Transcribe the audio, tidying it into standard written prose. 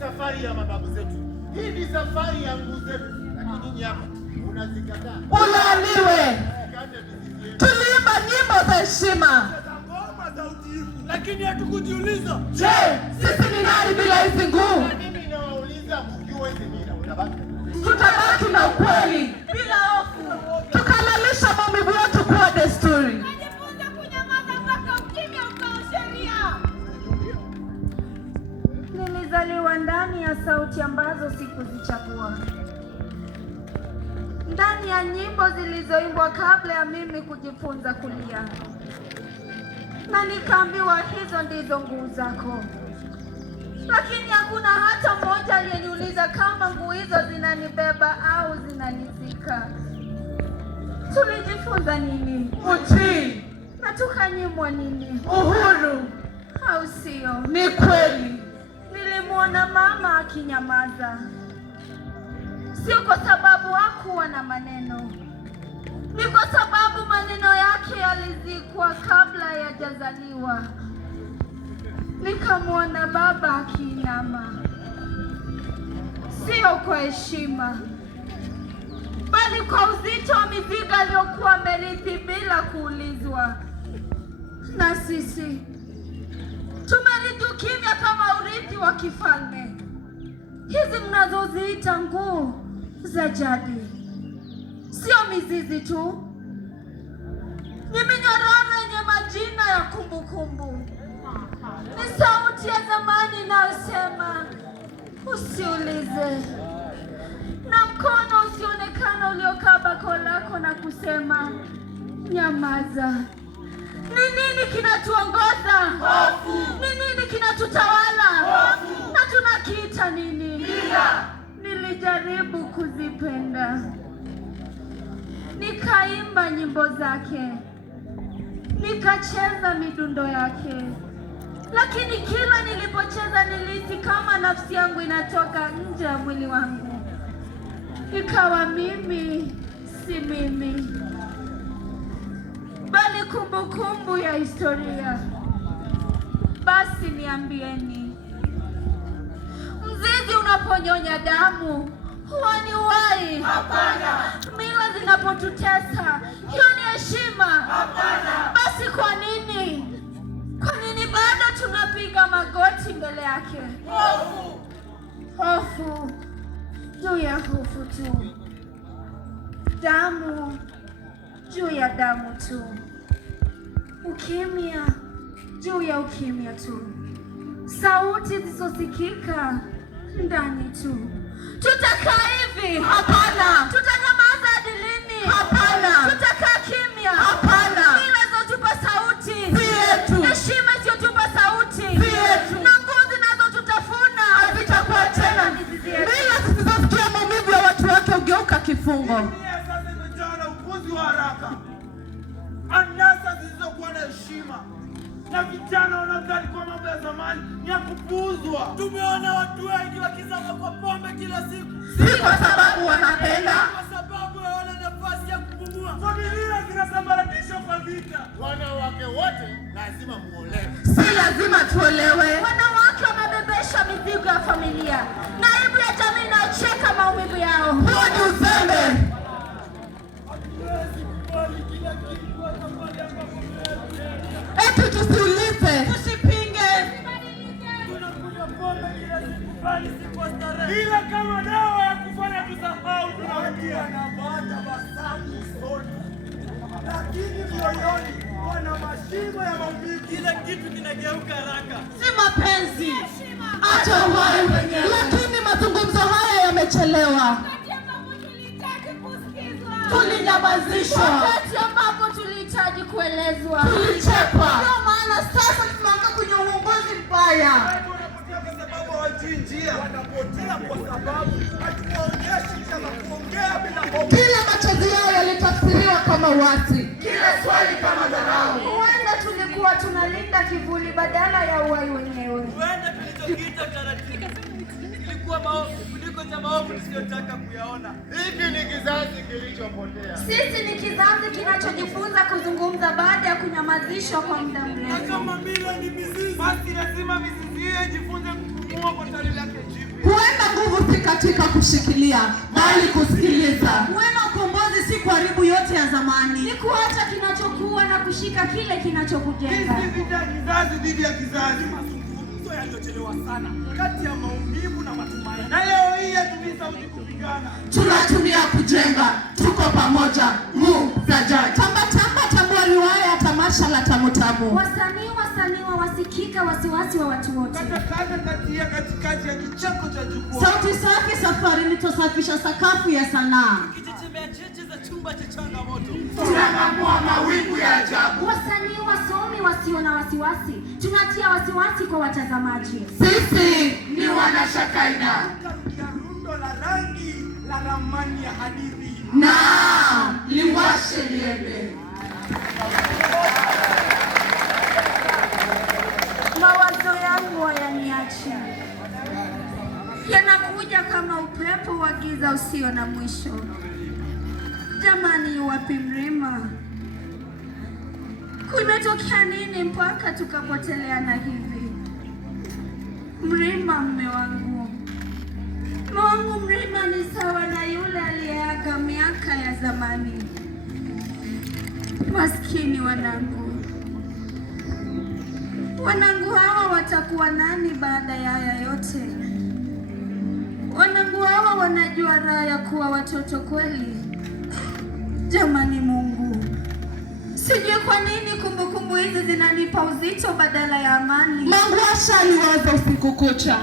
safari ya mababu zetu, hii ni safari ya nguvu zetu, lakini nyinyi hapa unazikataa. Ulaaniwe! Tuliimba nyimbo za heshima, lakini hatukujiuliza, je, sisi ni nani bila hizi nguvu? Mimi nawauliza, mkiwa hizi mila unabaki. Tutabaki na ukweli bila hofu, tukalalisha maumivu yetu kuwa desturi. Najifunza kunyamaza mpaka ukimya ukawa sheria. Nilizaliwa ndani ya sauti ambazo sikuzichagua, ndani ya nyimbo zilizoimbwa kabla ya mimi kujifunza kulia, na nikaambiwa hizo ndizo nguvu zako, lakini hakuna hata mmoja aliyeniuliza kama nguvu hizo zinanibeba au zinanizika. Tulijifunza nini? Utii. Na tukanyimwa nini? Uhuru. Au sio? Ni kweli. Nilimwona mama akinyamaza, sio kwa sababu hakuwa na maneno, ni kwa sababu maneno yake yalizikwa kabla yajazaliwa. Nikamwona baba akiinama, sio kwa heshima, bali kwa uzito wa mizigo aliyokuwa amerithi bila kuulizwa. Na sisi tumerithi ukimya kama urithi wa kifalme. Hizi mnazoziita nguvu za jadi sio mizizi tu, ni minyororo yenye majina ya kumbukumbu. Ni sauti ya zamani inayosema usiulize, na mkono usionekana uliokaa bako lako na kusema nyamaza. Ni nini kinatuongoza? Hofu. Ni nini kinatutawala? Hofu. Na tunakiita nini? Mila. Nilijaribu kuzipenda, nikaimba nyimbo zake, nikacheza midundo yake, lakini kila nilipocheza nilihisi kama nafsi yangu inatoka nje ya mwili wangu, ikawa mimi si mimi, bali kumbukumbu ya historia. Basi niambieni, mzizi unaponyonya damu huwa ni uhai? Hapana. Mila zinapotutesa hiyo ni heshima? Hapana. Basi kwa nini bado tunapiga magoti mbele yake? Hofu. Hofu juu ya hofu tu, damu juu ya damu tu, ukimya juu ya ukimya tu, sauti zisizosikika ndani tu. Tutakaa hivi? Hapana. Tutanyamaza hadi lini? Hapana. Tutakaa kimya? Hapana. Mila zinazotupa sauti si yetu, heshima isiyotupa sauti si yetu, na nguvu zinazotutafuna hazitakuwa tena. Mila zisizosikia maumivu ya watu wake ugeuka kifungo. sasa imejaa na upuzi wa haraka, anasa zisizokuwa na heshima, na vijana wanadhani kwa mambo ya zamani ni ya kupuuzwa. Tumeona watu wengi wakizama kwa pombe kila siku, Si kwa sababu wanapenda, kwa sababu hawana nafasi ya kupumua. Familia zinasambaratishwa kwa vita. Wanawake wote lazima muolewe. si lazima tuolewe. Wanawake wamebebesha mizigo ya familia na aibu ya jamii inayocheka maumivu yao. Huo ni uzembe. Hatuwezi kubali kila kitu kwa safari ambapo Eti tusiulize, tusipinge. tunakunywa pombe kila siku, bali si kwa starehe, ila kama dawa ya kufanya tusahau tunaingia na baada basani usoni, lakini moyoni wana mashimo ya maumivu. Kila kitu kinageuka haraka. Si mapenzi, acha uhai wenyewe. Lakini mazungumzo haya yamechelewa. Wakati ambapo tulihitaji kusikizwa, Tulinyamazishwa, wakati ambapo tulihitaji kuelezwa, tulichekwa. ndio maana sasa tunaanza kwenye uongozi mbaya. Wanapotea kwa sababu hawajui njia, wanapotea kwa sababu hatuwaonyeshi njia za kuongea bila hofu. Kila machozi yao yalitafsiriwa kama uasi, kila swali kama dharau. Huenda tulikuwa tunalinda kivuli badala ya uhai wenyewe. Huenda tulichokiita taratibu kilikuwa maovu kuliko cha maovu tusiyotaka kuyaona. Hiki ni kizazi kilichopotea. Sisi ni kizazi kinachojifunza kuzungumza baada ya kunyamazishwa kwa muda Na mrefu. kama mila ni mizizi, basi lazima mizizi hiyo ijifunze kupumua kwa tawi lake jipya. katika kushikilia, bali kusikiliza. Wema ukombozi si kuharibu yote ya zamani, ni kuacha kinachokuwa na kushika kile kinachokujenga. Hizi vita kizazi dhidi ya kizazi, mazungumzo yaliyochelewa sana kati ya maumivu na matumaini. Na leo hii hatutumii sauti kupigana, tunatumia kujenga. Tuko pamoja, Zaja. Tamba tambua riwaya ya tamasha la Tamutamu. Wasanii wasikika, wasiwasi wa watu wote. Katikati ya kicheko cha jukwaa. Sauti safi safarini, tosafisha sakafu ya sanaa. Kitembea cheche za chumba cha changamoto. Tunang'amua mawingu ya ajabu. Wasanii wasomi wasio na wasiwasi, tunatia wasiwasi kwa watazamaji. Sisi ni Wanashakaina. Karukia rundo la rangi la ramani ya hadithi. Na liwashe liende. Mawazo yangu hayaniachi, yanakuja kama upepo wa giza usio na mwisho. Jamani, wapi Mrima? Kumetokea nini mpaka tukapoteleana hivi? Mrima, mme wangu Mrima ni sawa na yule aliyeaga miaka ya zamani. Maskini wanangu hawa watakuwa nani baada ya haya yote? Wanangu hawa wanajua raha ya kuwa watoto kweli? Jamani Mungu, sijui kwa nini kumbukumbu hizi zinanipa uzito badala ya amani. Mangwasha aliwaza usiku kucha.